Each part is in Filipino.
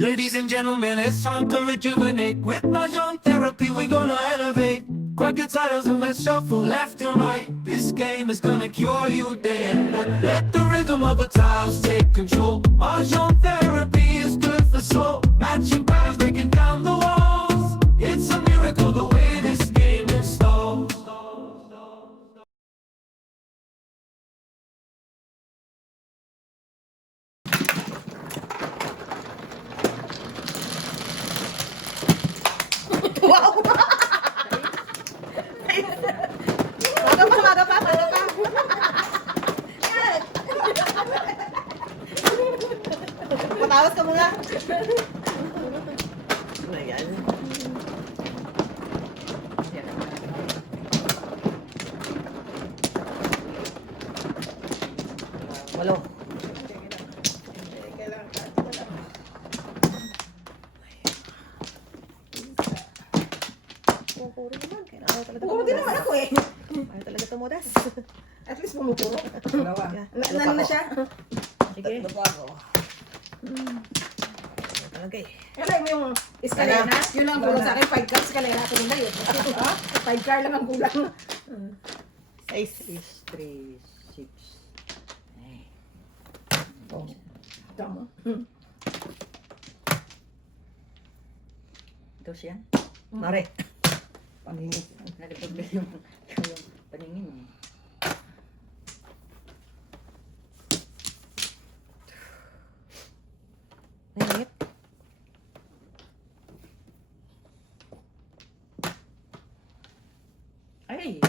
Ladies and gentlemen, it's time to rejuvenate. With Mahjong therapy, we're gonna elevate. Grab your titles and let's shuffle left and right. This game is gonna cure you day and night. Let the rhythm of the tiles take control. Mahjong therapy is good for soul. Matching patterns, breaking down the walls. It's a miracle the way this game installs. Wow! Maga pa. Patawas ka muna. Ayan. Walo. Puro naman. Kailangan talaga Puro din naman ako eh. Ayaw talaga tumudas. At least pumupuro. Dalawa. Ano na siya? Sige. Tatlo pa ako. Ayaw talaga eh. Alam mo yung eskalera? Yun lang ang kulang sa akin. 5 car eskalera. Ito nila yun. 5 car lang ang kulang. 6. 3, 6. Oh. Tama. Ito siya. Mare. Paningin. Nalipag na yung paningin niya. Nangit. Ay!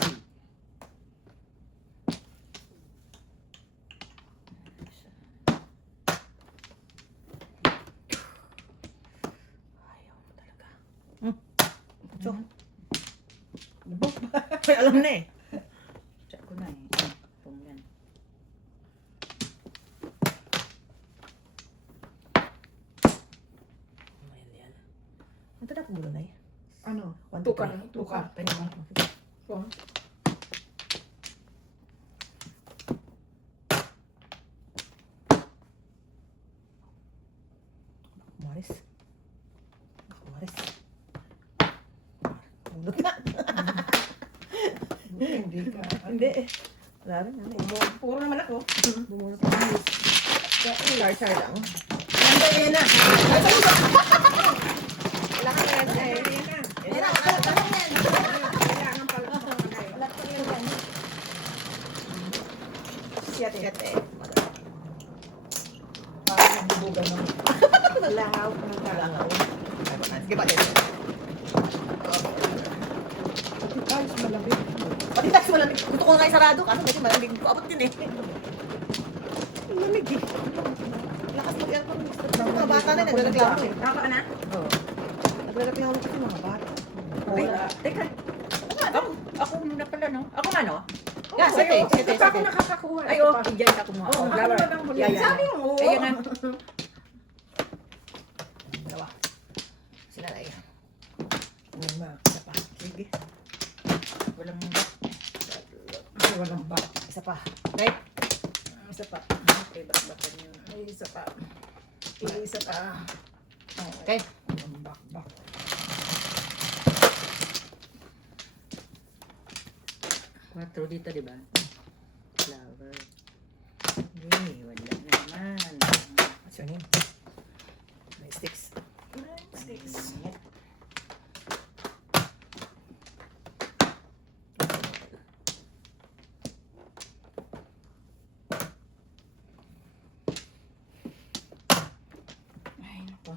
Ayaw mo talaga. So. Ay, alam na eh. Check ko na eh. Punggan. Ayan. Ang tadak mo na eh. Ano? 1, 2, Tuka. 3. Tuka. Paningin. Oh. Maris. Maris. Bunot na. Hindi ka. Hindi eh. Wala rin. Ano eh. Puro naman ako. Bumunot na. Char-char lang. Nanda yan na. Wala ka rin eh. Yan na. Kailangan pala. Wala ka rin yan. Siyate. Siyete. Parang nagbubugan ng Langaw. Langaw. Sige pa din. Guys, malamig. Pati tax malamig. Gusto ko nga isarado. Kaso kasi malamig ko. Abot din eh. Malamig eh. Lakas mag-aircon. Mga bata na nagreklamo eh. Nakaka na? Oo. Nagreklamo kasi mga bata. Ay, teka. Ako muna pala, no? Ako nga, no? Yeah, sete. Sete. Saka ako nakakakuha. Ay, okay. Diyan ka kumuha. Oo, Oh, ako flower. magang huli. Yeah, yeah. Sabi mo. Ayan na. Dalawa. Sinalay. Lima. Isa pa. Sige. Walang... Walang back. Isa pa. Right? Isa pa. Okay, bakbakan yun. Ay, isa pa. Isa pa. Okay. Walang back. 4 dito, di ba? Flower. Yay, wala naman. What's your name? May sticks. Six. Paningin. Ay, naku.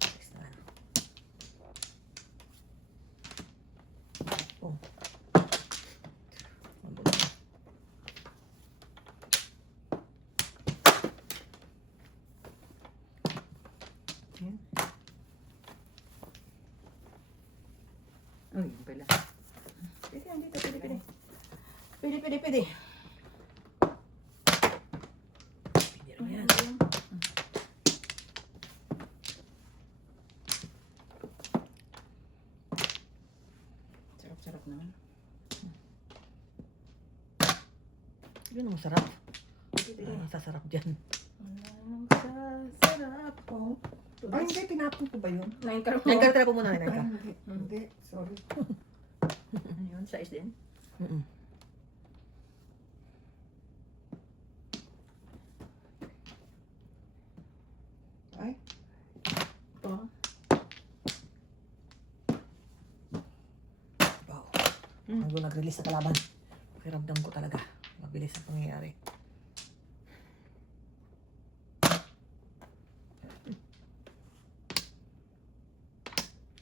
Sticks na. Oh. Mabulo. Ayan. Uy, yun pala. Pwede yan dito. Pwede. Pwede. Pwede naman yan. Sarap-sarap naman. Yun ang masarap. Ang sasarap dyan. Ang sasarap ko. Ay, hindi. Tinapon ko ba yun? Nain ka Nagkara tara po muna, Ay, Nagkara. hindi. Hindi. Sorry. Ano yun? Size din? Ay. Ito. Wow. Bago nag-release sa kalaban. Pakiramdam ko talaga. Mabilis ang pangyayari.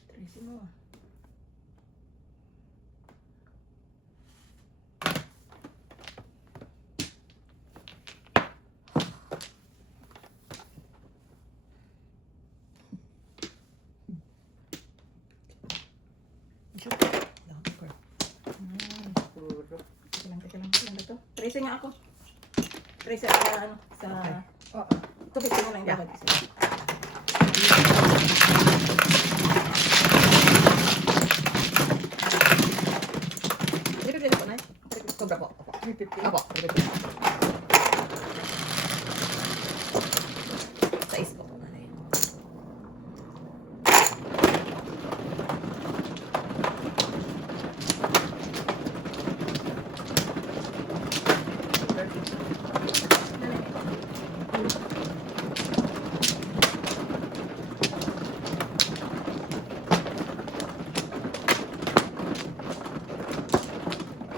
Tracy mo. Sure. Puro. Teka lang. Ano ba to? Tracy nga ako. Tracy ano, sa... Okay. Oo. Tubig ko na lang. Yeah. Dapat. Repeat po, Nay. Sobra po. Opo. Opo. Repeat. Sais po, Nanay.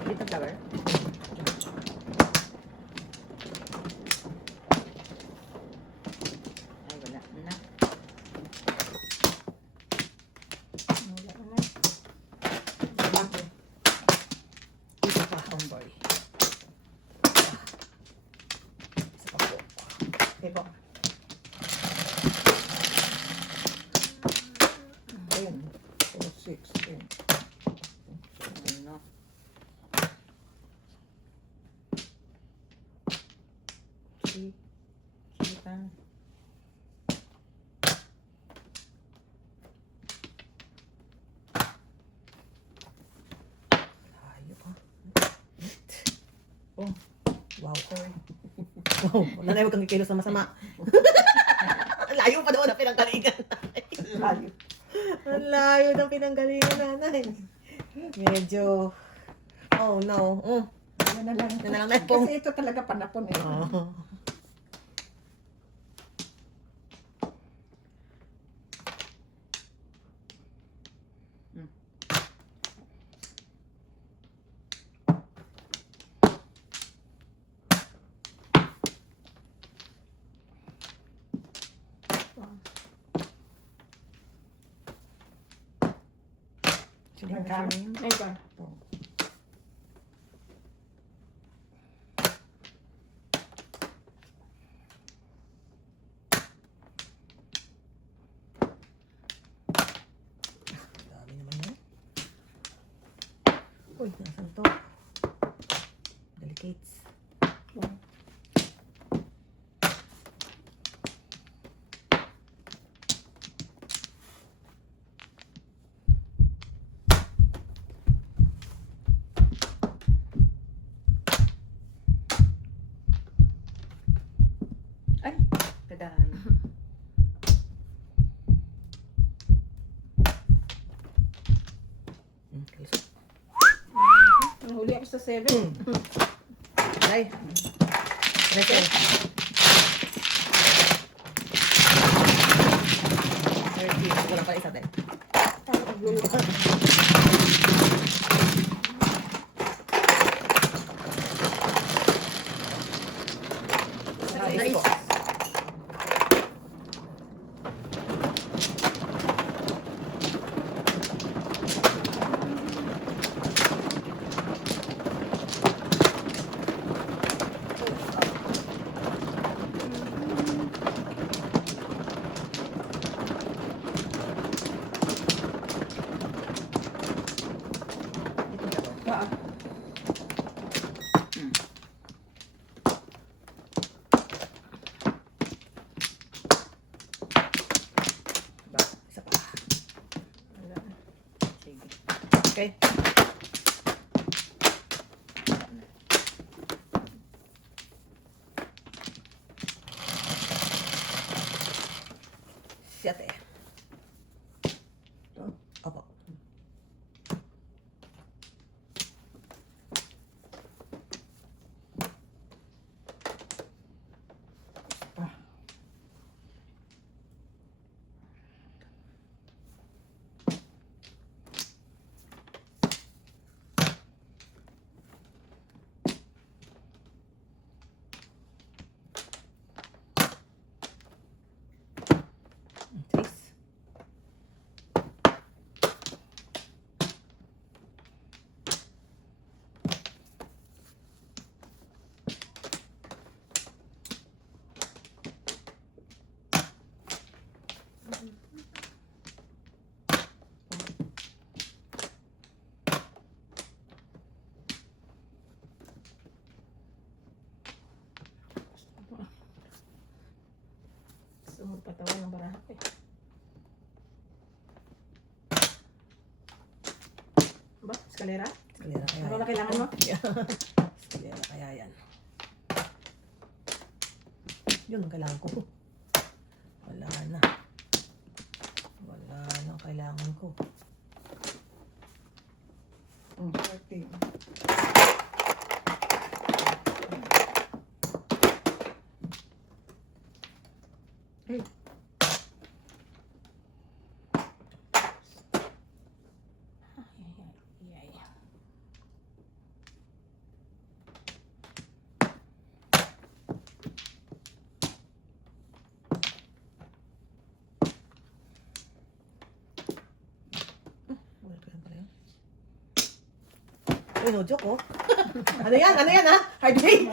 Dito flower. Ay, wala na. Wala na. Bakit? Isa pa, homeboy. Isa pa po. Okay po. Ten. 4, 6, 10. Ano? Sige pa. Ayop ha. Oh, Wow. sorry. Wow. Nanay, huwag kang kikilos na masama. Ang layo pa doon ang pinanggalingan. Layo. Ang layo ng pinanggalingan, Nanay. Medyo... Oh, no. Yan na lang. Yan na lang, Nay. Pong. Kasi ito talaga panapon eh. Oh. Nagkara. Ngayon ka. Dami naman yan. Uy, nasan to? Delicates. Ay, kadami. Nahuli ako sa 7. Ay. Rachel. 30. Wala pa isa din. Nice. Ah. Ba, isa pa. Wala. Sige. Okay. Si ate. Ito. Opo. Six. Gusto mo patawan ng barahat eh. Ba? Eskalera? Eskalera kaya Ano na yan. kailangan mo? Eskalera kaya yan. Yun ang kailangan ko. Wala na. Wala na ang kailangan ko. Okay. Hey. Ay, ay, ay. Wala ka yan pala yun. Uy, no joke oh. Ano yan? Ano yan ha? Hard way?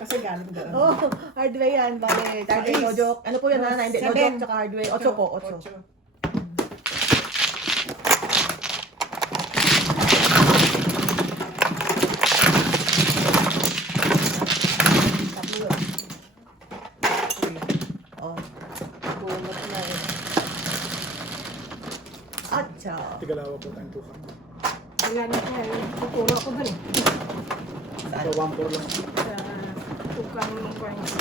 Kasi galing doon. Oh, hard way yan. Bale, hard way, no joke. Ano po yan ha? Hindi, no joke, tsaka hard way. 8 po, 8. Tatlo. Oh. Bunot na eh. Atcha. Tigalawa po tayong tukang. Wala na siya. Tuturo ako doon eh. Saan? So, 1-4 lang. Sa tukang coins.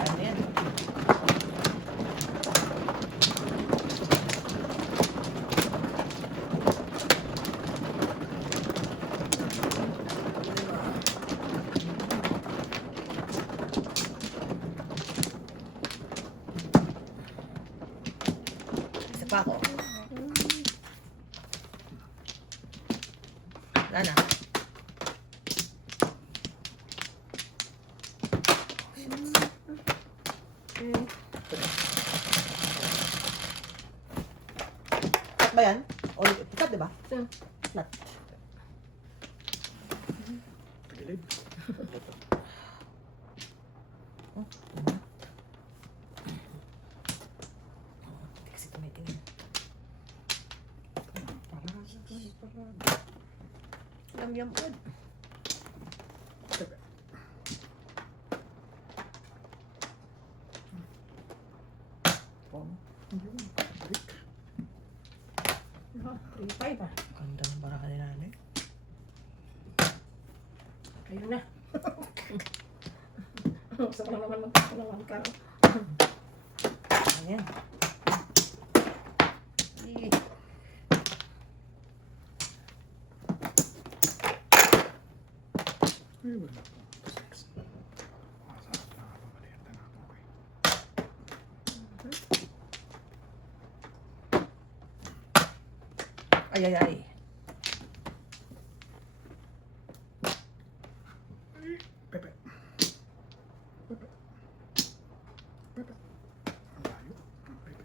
Ano yan? Isa pa ako. Wala na. Flat ba yan? O, flat diba? Saan? Flat. Tagilid. Oh, kasi tumitingin. Alam yan po. Ah, 3-5 ah. Ganda ng baraha ni nanay. Ayun na. Gusto ko na naman magkakaroon ka. Ayan. Eh. Ay, wala po. 6. Masarap na ako. Maliit na ako. Ay, ay, ay. Pepe. Pepe. Pepe. Ang layo. Pepe.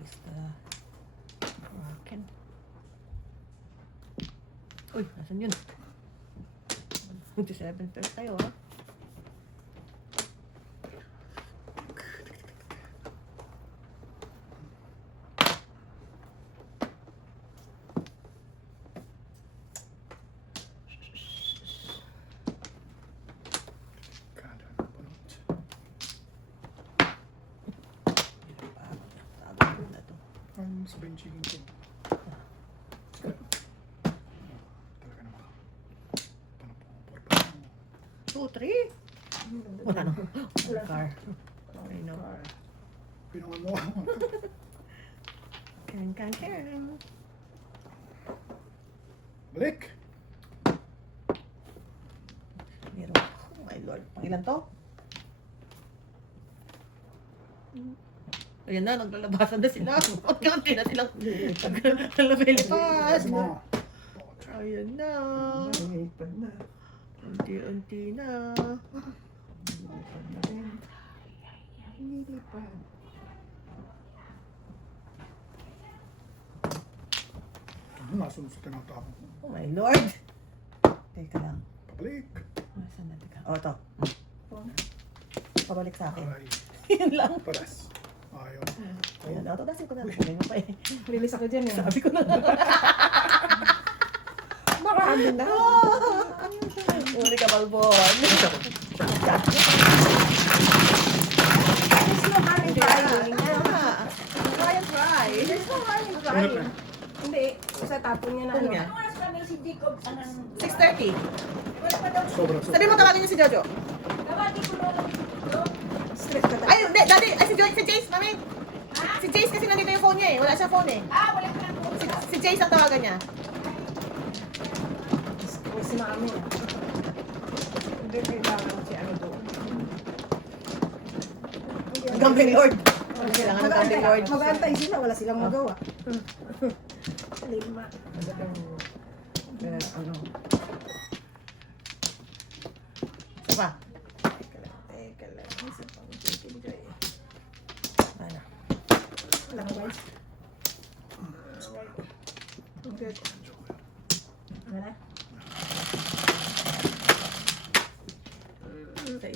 Lista. Akin. Uy, nasan yun? 27 first tayo, ha? Kada na bunot. Tago na to. mas benching ko. Talaga naman. Paano po? 2, 3. Wala na. Car. I know. Pinungan mo. Karen. Balik! Meron. Oh my Lord. Pangilan to? Ayan na, naglalabasan na sila. Unti-unti na silang lumilipas. Mo. Ayan na. Unti-unti na. Nasunod sa tinatapon ko. Oh my Lord. Teka lang. Pabalik! Nasaan na? Teka. Oh, ito. Pabalik sa akin. Ay, Yun lang. paras. Ayaw. Ayan, autodasin ko na. Sabi mo pa eh. Release ako dyan eh. Sabi ko na. Marami na. Uli ka, Balbon. There's no honey drying. Try and try. There's no honey drying. Hindi. Sa tapon niya na Ano ano. nga? Ano oras kami si Jacob? Anong... 6:30. Wala pa daw. Sobra. Sabi mo tawagin niyo si Jojo. Tawagin ko na lang dito. Stress ka tayo. Ay, hindi. Daddy. Ay, si Jace, mami. Si Jace kasi nandito yung phone niya eh. Wala siya phone eh. Wala ka lang po. Si Jace ang tawagan niya. O si mami. Hindi kailangan si ano doon. Gambling Lord. Kailangan ng Gambling Lord. Mag-aantay sila. Wala silang magawa. Lima. Ano? Isa pa. Teka lang. Isa pang enjoy. Ano? Wala ka guys. Good. Wala? Okay.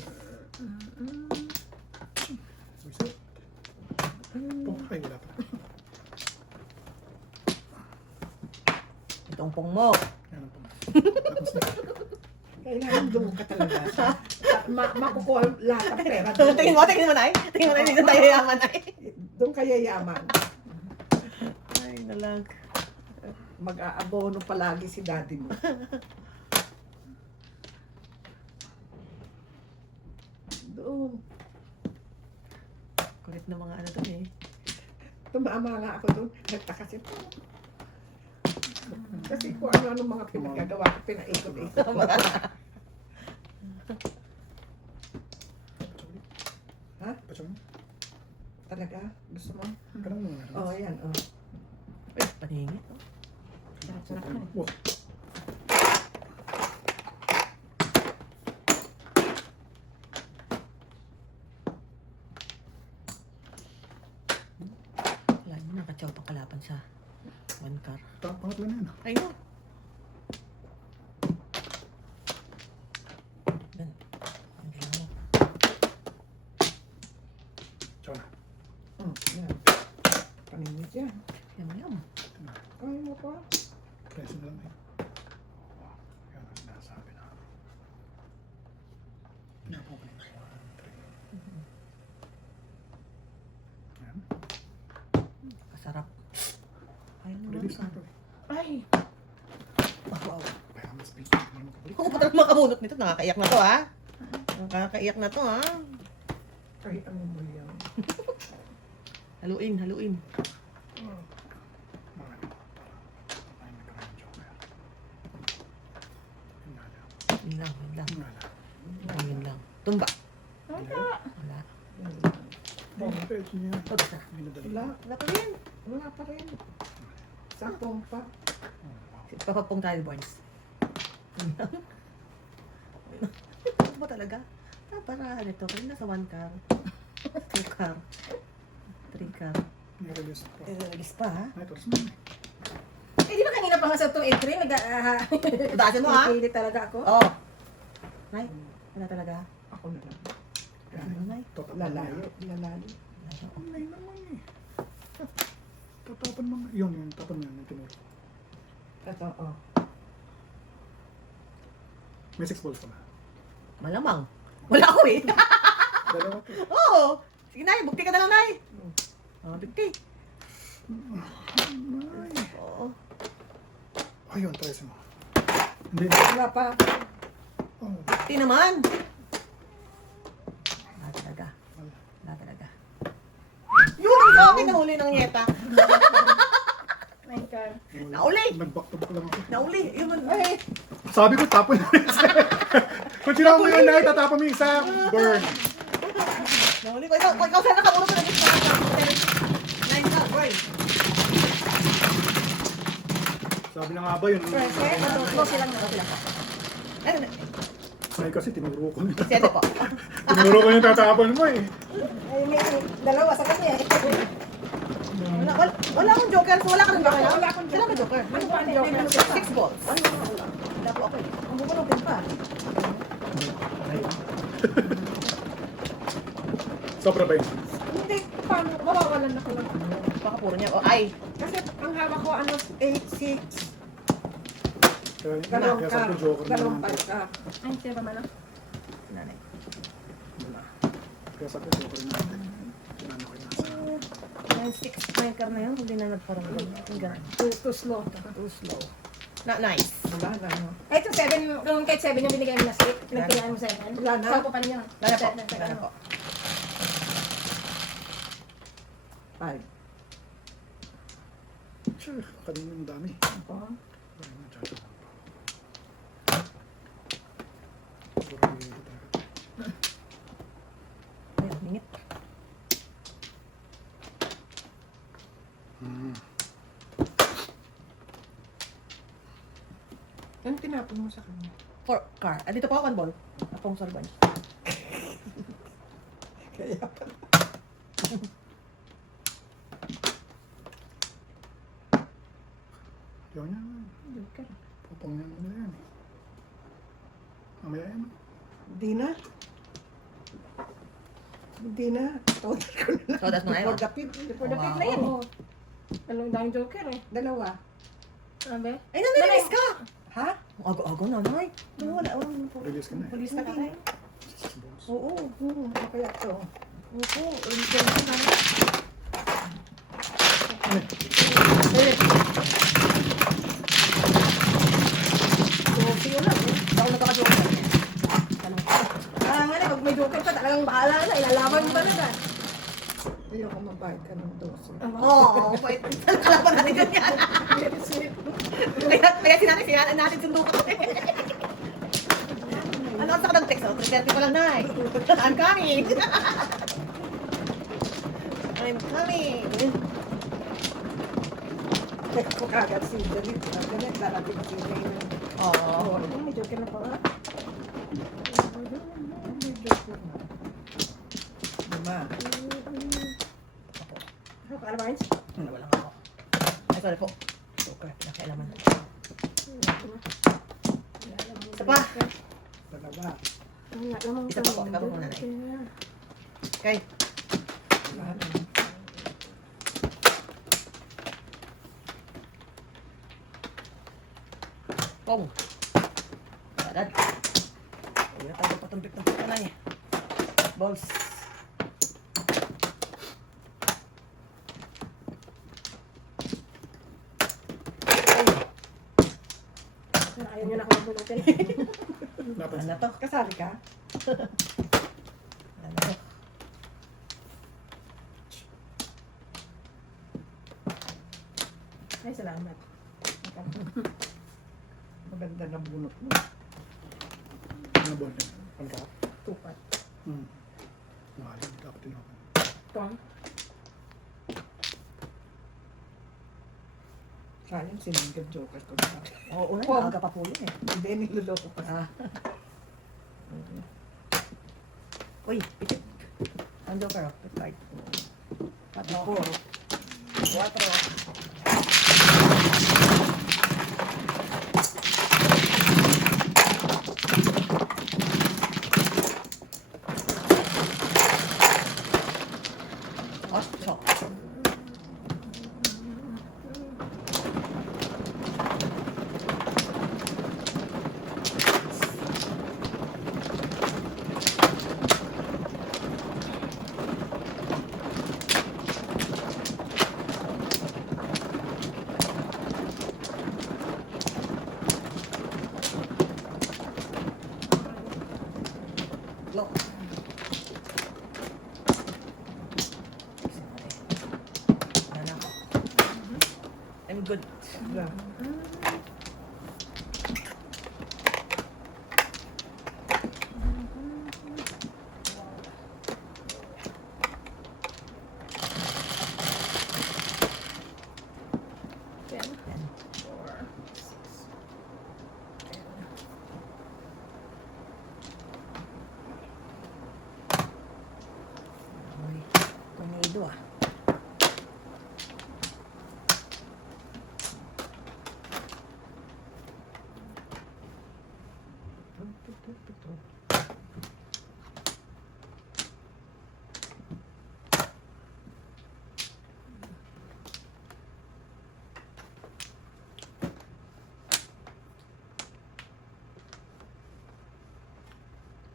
Reset. Ay, wala pa. Itong pong mo. Yan ang Tapos na. Kailangan doon ka talaga. Makukuha lahat ng pera. Tingin mo, Nay. Tingin mo, Nay. Dito tayo yaman, Nay. Doon kaya yaman. Ay, nalang. Mag-aabono palagi si daddy mo. Doon. Kulit na mga ano to eh. Tumama nga ako doon. Nagtaka siya. Kasi kung ano mga pinagagawa ko, pinaikot-ikot. Ha? Patsyo mo. Talaga? Gusto mo? Ganun mo. Oo, yan. Oh. Ay, paningit. Oh. Sarap na. Wow. Wala nyo, nakachaw pang kalaban sa one car. Pangatlo na yan. Ay, no. Yan. Ang ginawa. Tsaka na. Yan. Paningit yan. Yum. Kaya mo pa? Preso na lang eh. Wow. Yan ang sinasabi na. Pinapukunin ko. 1, 3. Yan. Kasarap. Ay, ano Release na naman ito ka? eh. Ay! Wow. Kaya mas big. Hindi mo kabalik. Kung pa talagang makabunot nito, nakakaiyak na to, ha? Nakakaiyak na to, ha? Kahit ano mo yan. Haluin. Marami. Ay, nagkaroon joke. Yun na lang. Yun lang. Yun na lang. Yun lang. Tumba. Wala. Wala. Bakit niya? Tapos na. Minadali. Wala. Wala pa rin. Wala pa rin. Sakong pa. Papapong tayo, boys. Ano ba talaga? Para ito. Kaya nasa 1 car. 2 car. 3 car. Nirelease pa. Release pa, ha? Ay, tapos mo. Eh, di ba kanina pa nga sa 2 entry? Taasin mo, ha? Nagpilit talaga ako. Oo. Nay, wala talaga. Ako na lang. Ano, Nay? Lalayo. Lalayo. Ay, naman eh. Tatapan mo. Yung tapan mo yung tinuro. Totoo. May 6 balls pa na. Malamang. Wala ako eh. Dalawa to. Oo. Sige, Nay. Bukti ka na lang, Nay. Oh, bukti. Oo. Ayun, 13 mo. Hindi. Wala pa. Oh, Di naman. Wala talaga. Wala talaga. Yun ang sa akin nahuli ng nyeta. My God. Nauli! nag-back to back lang ako. Nauli! Yun ang... Ay! Sabi ko, tapon mo yung isa. Kung sinabi mo yun na, tatapon mo yung isa. Burn. Nauli ko. Ikaw sana nakamulo sa naging sa nine ka, boy. Sabi na nga ba yun? Close lang na. Ano? Ay, kasi tinuro ko yun. Siyete po. Tinuro ko yung tatapon mo eh. Ay, may dalawa sa kanya eh. Wala akong joker. So wala ka ng joker. Wala akong Wala ka joker. Ano ba ang joker? 6 balls. Wala po ako eh. Ang bubulogin pa. Sobra ba yun? Hindi, paano? Mawawalan ako lang. Baka puro niya. O ay. Kasi ang hawak ko, 8-6. Kaya sabi ko, joker na Dalawang naman. ka. Ay, siya ba man? Nanay. Kaya sabi ko, joker na natin. Tinano ko yung nasa. Yung 6 striker na yun. Hindi na nagparang ganun. Too slow. Too slow. Not nice. Wala na, no? Ay, ito 7, kung kahit 7 yung binigay mo na stick, nagtingaan mo 7. Wala na. Saan po pa niya? Lala po. Lala po. 5. Sure, kanina yung dami. Oh. Ay, masyado. Sobrang dito talaga. Ay, mingit. Ano tinapon mo sa kanya? 4 car. Ah, dito po ako 1 ball. Akong sorban. Kaya pala. Yaw niya. Pupong niya muna yan eh. Mamaya yan. Hindi na. Hindi na. Total ko na lang. So, that's my For the pit. For the pit na yan eh. Anong daming joker eh. Dalawa. Sabi? Ay, nanay-release ka! Ha? Ago-ago nanay. Wala. Release ka na eh. Police na ka tayo. Six balls. Oo. Kaya to. Opo. Release ka na nanay. So, siyo lang eh. Baka nagkaka-joker. Kaya nga pag may joker ka, talagang bahala na. Ilalaban mo talaga. Ayoko mabayad ka ng 12. Oo, wait. Kalaban natin ganyan. Kaya sinanay natin sundo ko. Ano ang sakit ng text? 3:30 pa lang, Nay. I'm coming. I'm coming. Teka ko kagad si David. Ganit, lalapit si David. Oo. May joker na pa. Diba? Ano ka, Alvarez? Wala nga ako. Ay, sorry po. Joker, pinakailaman. Isa pa. Dalawa. Isa pa po. Ikaw po muna, Nay. Okay. Wala na. Pong. Dadad. Hindi na tayo patumpik ng panay. Balls. Ayaw niyo na ako magbulutin. Dapat. Ano na to? Kasali ka? Ano na to? Ay, salamat. Maganda na bunot mo. Ano ball niya? Pangkap? Tupat. Mahal yun. Dapat tinapon. Tom. Sayang sininggan joker ko na. Oo, Nay. Pong. Maaga pa po yun eh. Hindi, niloloko pa. Ah. Uy, pitit. Ang joker, oh. Pit card. 4. 4. Ocho. I'm good. Yeah. Ten. Ten. 4, 6, 10. Uy, tornado ah.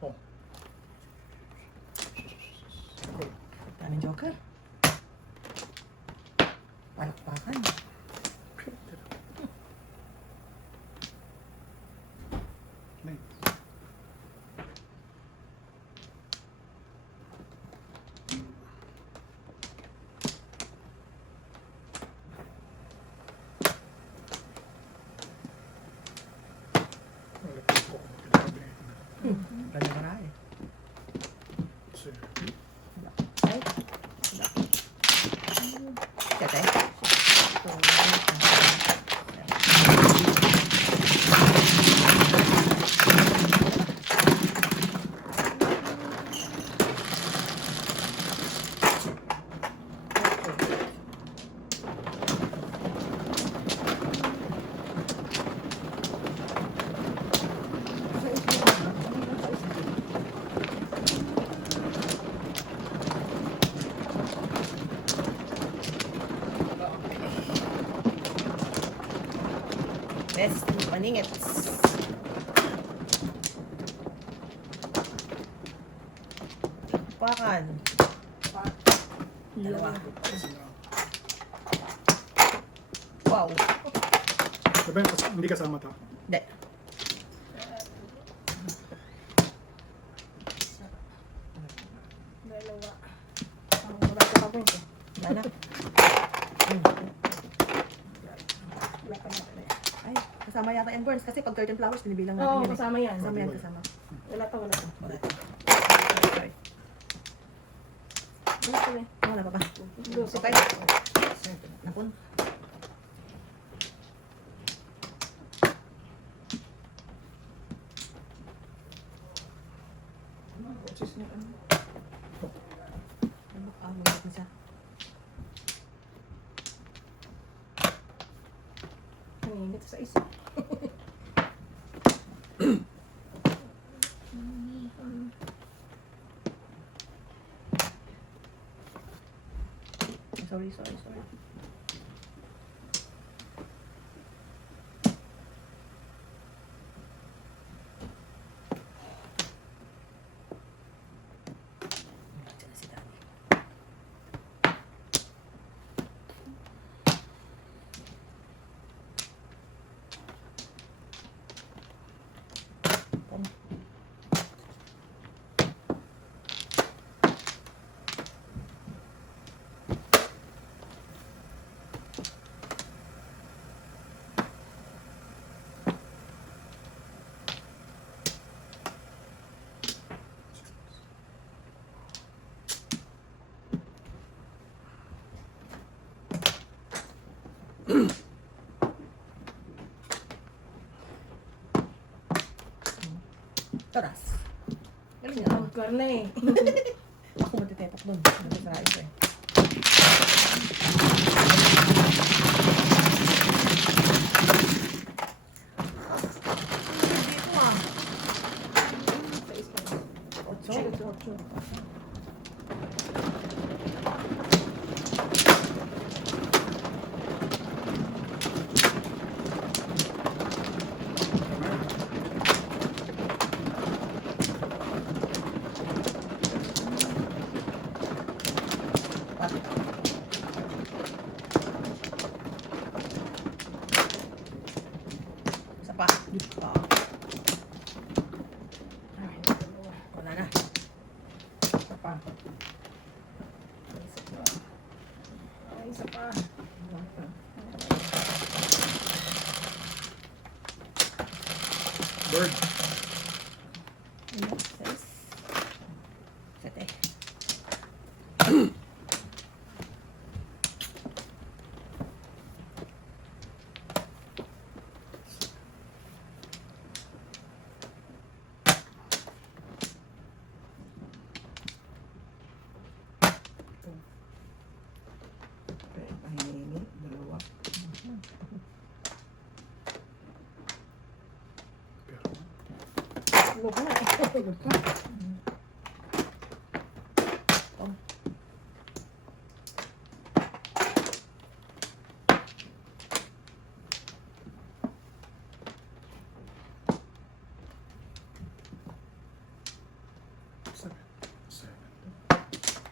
Oh. Daming joker. Palakpakan. Nine. Wala pa ako kinabi. Ganda marami. Sige. Ay. Sete. Best maningits. Pakan. Dalawa. Wow. Sabi hindi kasama ta. Hindi. Dalawa. Ang marami ka pa eh. Wala na. Wala pa na. Ay, kasama yata yung burns kasi pag 13 flowers, binibilang Oo, natin yun. kasama yan. Kasama yan, kasama. Wala pa, wala pa. Wala. Sorry. Wala pa eh. Wala pa ba? Luso Okay. Napun. Lumabas na siya. Nanginit sa isa. Sorry. Diyan na si Dani. Taras. Galing nga. Ang karne eh. Ako matitepak doon. Matitirain ko eh. Dito ah. Sa isa. Ocho. Ocho. Isa pa. Wala na. Isa pa. Ay, isa pa. Bird. Ayan, 6. 7. Pahingi, dalawa. Pero, Ano ba? Ano pa? seven. Seven.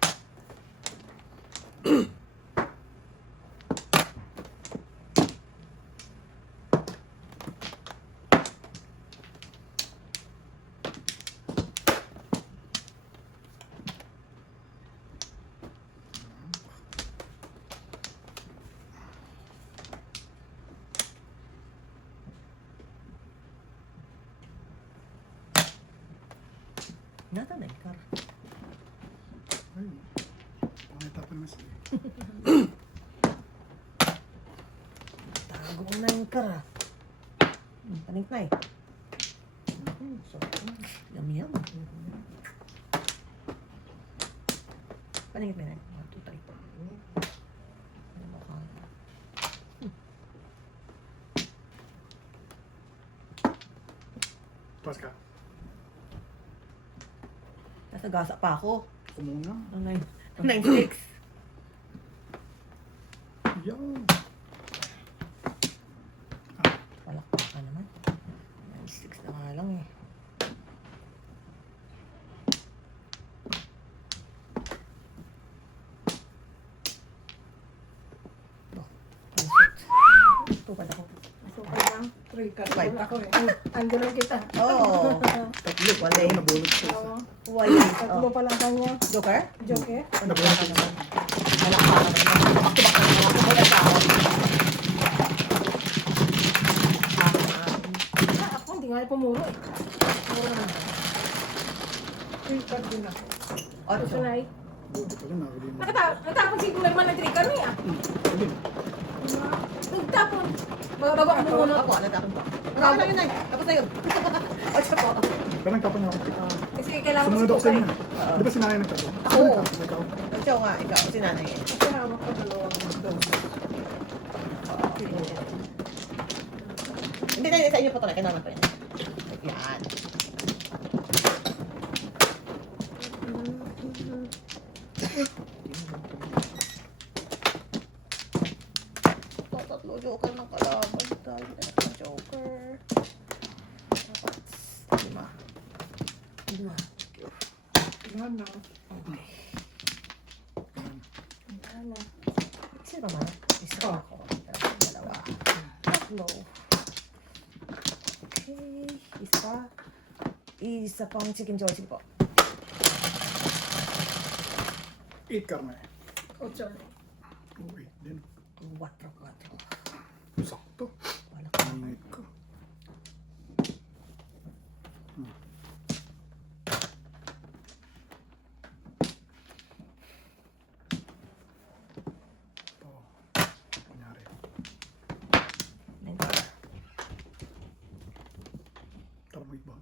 Nata na yung car. Ay, pangita pa naman sila. Tago na yung car ah. Panik na eh. So, yum. Paningit na yun. 1, 2, 3. Ano mo ka? Pas ka. Nasa gasa pa ako. Ako muna. 9-6. Yan. Palakpak ka naman. 9-6 na nga lang eh. Oh, tupad ako. So, lang. 3 ka. Five. Ako eh. Ando lang kita. Oo. Tatlo, wala Ako eh. nabunot ko isa. Oo. Wala eh. Tatlo pa lang kanya. Joker? Joke eh. Nabunot ko isa. Palakpak ka naman. Back-to-back na naman. Wala pa ako. Ako, hindi nga pumuro eh. Pumuro naman. 3 card din ako. Otso. Sunay. Buti pala nahuli mo. Natapon si Kuya naman ng 3 card niya. Sige. Nagtapon. Bago ako bumunot. Ako, natapon pa. Ako na yun ay. Tapos na yun. Otso po. Pero nagtapon niya ako. Kasi kailangan Sumunod ako sa Kuya. inyo. Di ba sinaya nagtapon? Ako. Ikaw. Otso nga, ikaw. Si nanay eh. Kasi hawak ko dalawang doon. Hindi na, sa inyo po ito na. Kailangan pa yan. Yan. Tatlo joker ng kalaban. Dahil na joker. Lima. Lima. Yan na. Okay. Yan na. Sino naman? Isa ako. Dalawa. Tatlo. Okay. Isa. Isa pang chicken joy. Sige po. 8 karne. 8. Oh, 8 din. 4. Sakto. Wala ka. Nangit ko. Ito. Kunyari. Tara mo iba.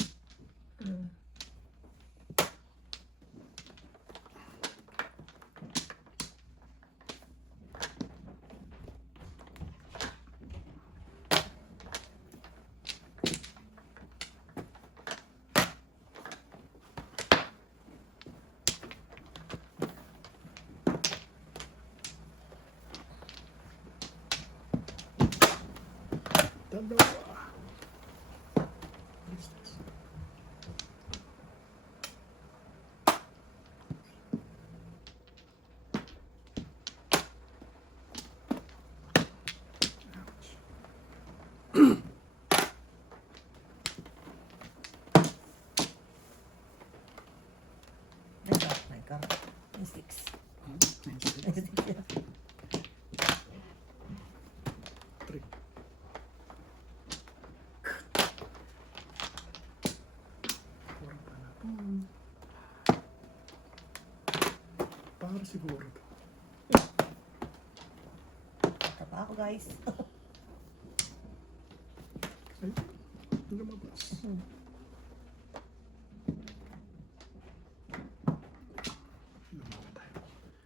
Dalawa. Business. My God. 6. 3. Para siguro. Ito pa ako, guys. Ay, lumabas. Lumabas tayo.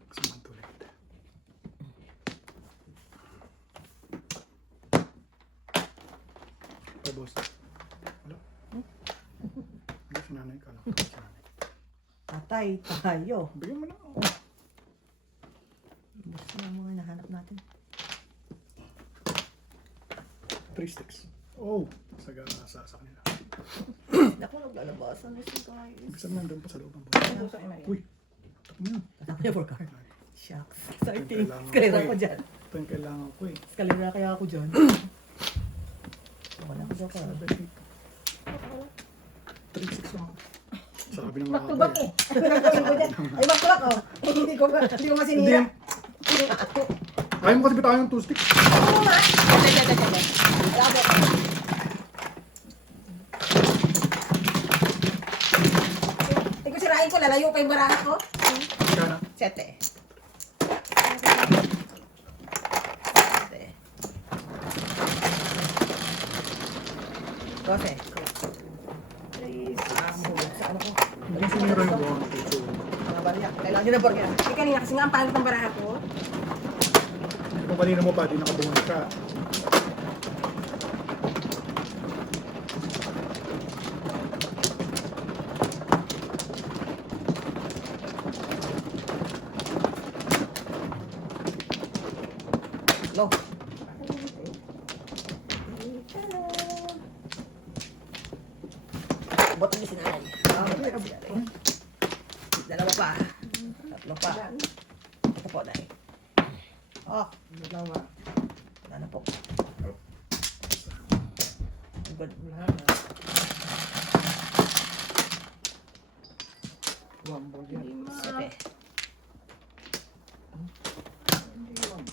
Gusto mong tuloy kita. Pa, boss. Wala? Hindi, si nanay ka lang. Si nanay. Patay tayo. Bigyan mo na. Basta na ang mga nahanap natin. 3 sticks. Oh! Sa kanila. Naku, naglalabasan na si guys. Ibig sabihin nandun pa sa loob ng box. Uy! Takot mo yun. Kasama niya for card. Shucks. Exciting. Kailangan Eskalera ko ko eh. dyan. Ito yung kailangan ko eh. Eskalera kaya ako dyan. Wala ko dyan ka. 3-6 lang ako. Sabi ng Back to mga back eh. Sabi ko dyan. Ay, back to back oh. Hindi ko masinira. Ayaw mo kasi bitawan yung 2 sticks. Oo nga. Labo. Eh, kung sirain ko, lalayo pa yung baraha ko. Kana. Sete. Doce. Please. Mahulog sa ano ko. Hindi sinira yung 1, 2, 2. Mga bariya. Kailangan nyo na bariya. Eh, kanina kasi nga ang pangit ng baraha ko. Kung kanina mo pa, di nakabuhay ka. Low. Boto ni sinanay. Dalawa pa. Tatlo pa. Ito po, dahil. Oh, dalawa. Wala na po. Good. Sete. Sana meron.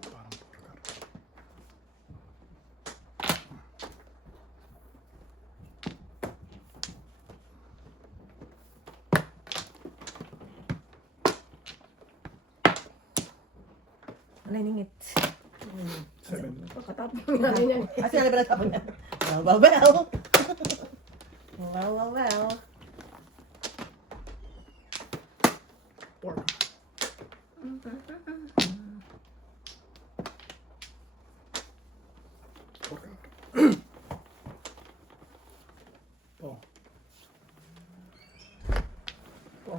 Parang pagkakar. Ano ningit? 7. Pagkatapos ng nanay niyan. Asa na ba natapon na? Well. Well. 4. Oh. Oh.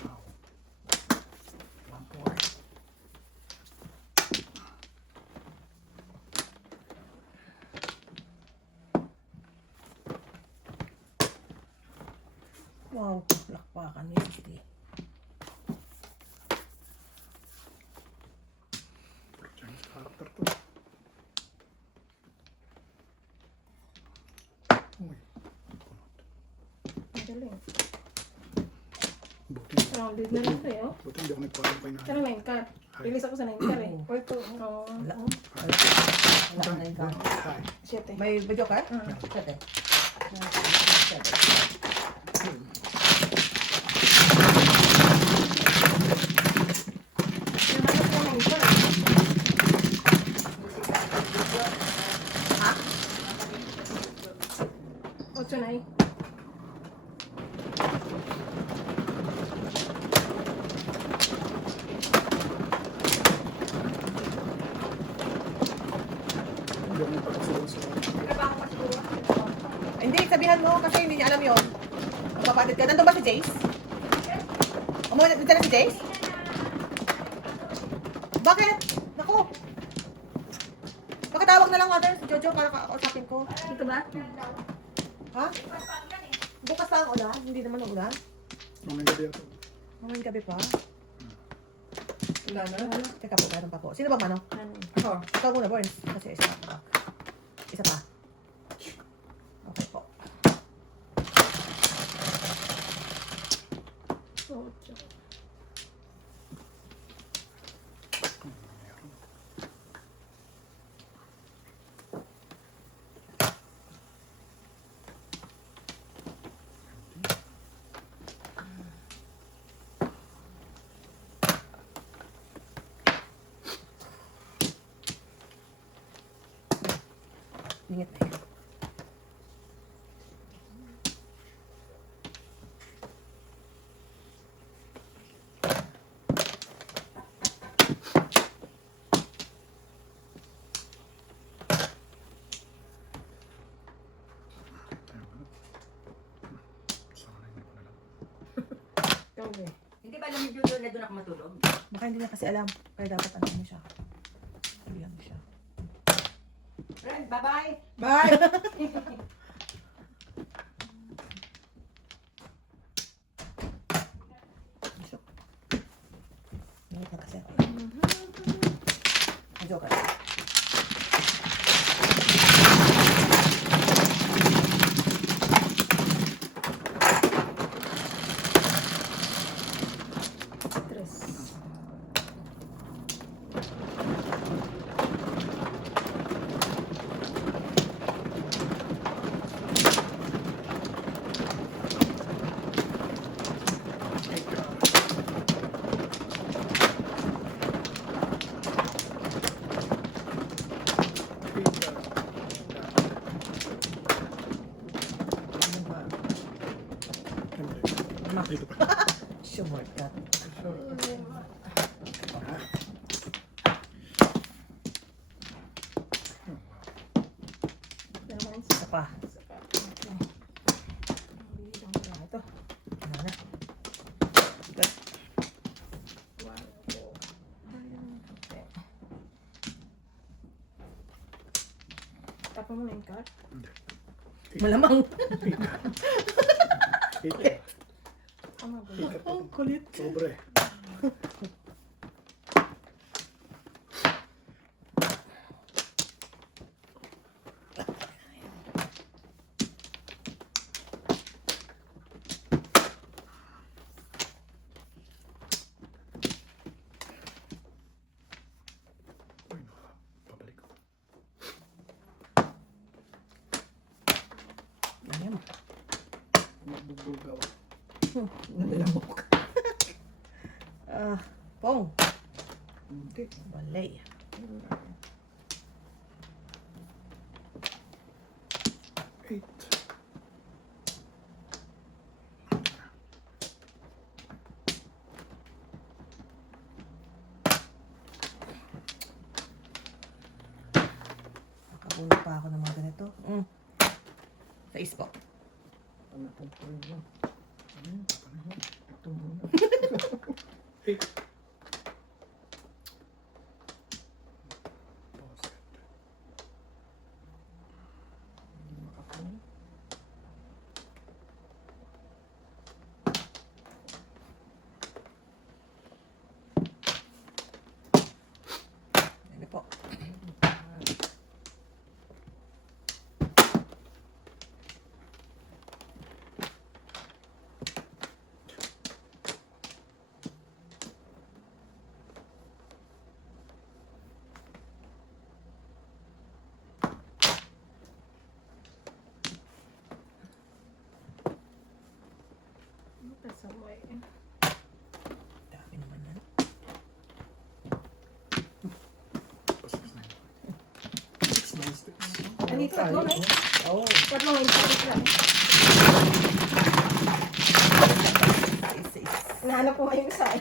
Wow. 1 4. Wow, lakpakan ni Siti. Puro Chinese character to. Uy. Magaling. Buti. Rounded na lang kayo. Buti hindi ako nagpaalam kay nanay. Sana 9 car. Release ako sa 9 car eh. O ito. Oo. Wala. Hi. Wala na yung card. Hi. 7. May video card? Mm. Sete. Ocho na eh. Hindi ako nagpapasigaw sa Hindi, sabihan mo kasi hindi niya alam yun. Magpapalit ka. Nandun ba si Jace? Umuwi na si Jace? Bakit? Naku. Pakatawag na lang mother si Jojo para kausapin ko. Ito ba? Ha? Bukas pa ang ulan? Hindi naman ang ulan. Mamayang gabi ito. Mamayang gabi pa. Wala na. Teka po, meron pa po. Sino ba mano? Ako. Ikaw muna, Borns. Kasi isa pa. Isa pa. Okay po. Ingat na yun. Sana hindi ko na lang. Hindi ba alam ni Judo na doon ako matulog? Baka hindi niya kasi alam. Kaya dapat ano mo siya. Sabihan mo siya. Friend, bye-bye! Bye! Isok. Ingat na kasi ako. Joke ka. Dito pa. Shortcut. Isa pa. Ito. Ano na? Good. Tapos mo na yung card. Malamang. Ikat. Tama ba? Ikat pa. Ang kulit. Sobre. Uy, pabalik ko. Ayan. Magbugbog ako. Nalamok. Pong. Hindi. Balay. Eight. Nakabulog pa ako ng mga ganito. Sa ispo. Ano itong point mo? Ito muna. Eight. Pause it. Hindi makapuno. Ano po? Kasaway. Dami naman na. Six, nine, six. Ano ito? Tatlo na eh. Oh. Tatlo na yung lang. Isa. Nahanap ko ngayon isa eh.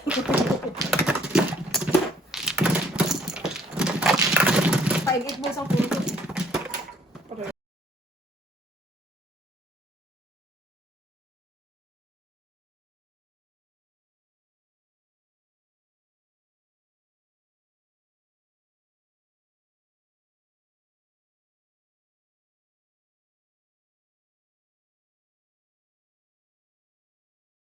5-8 mo isang punto.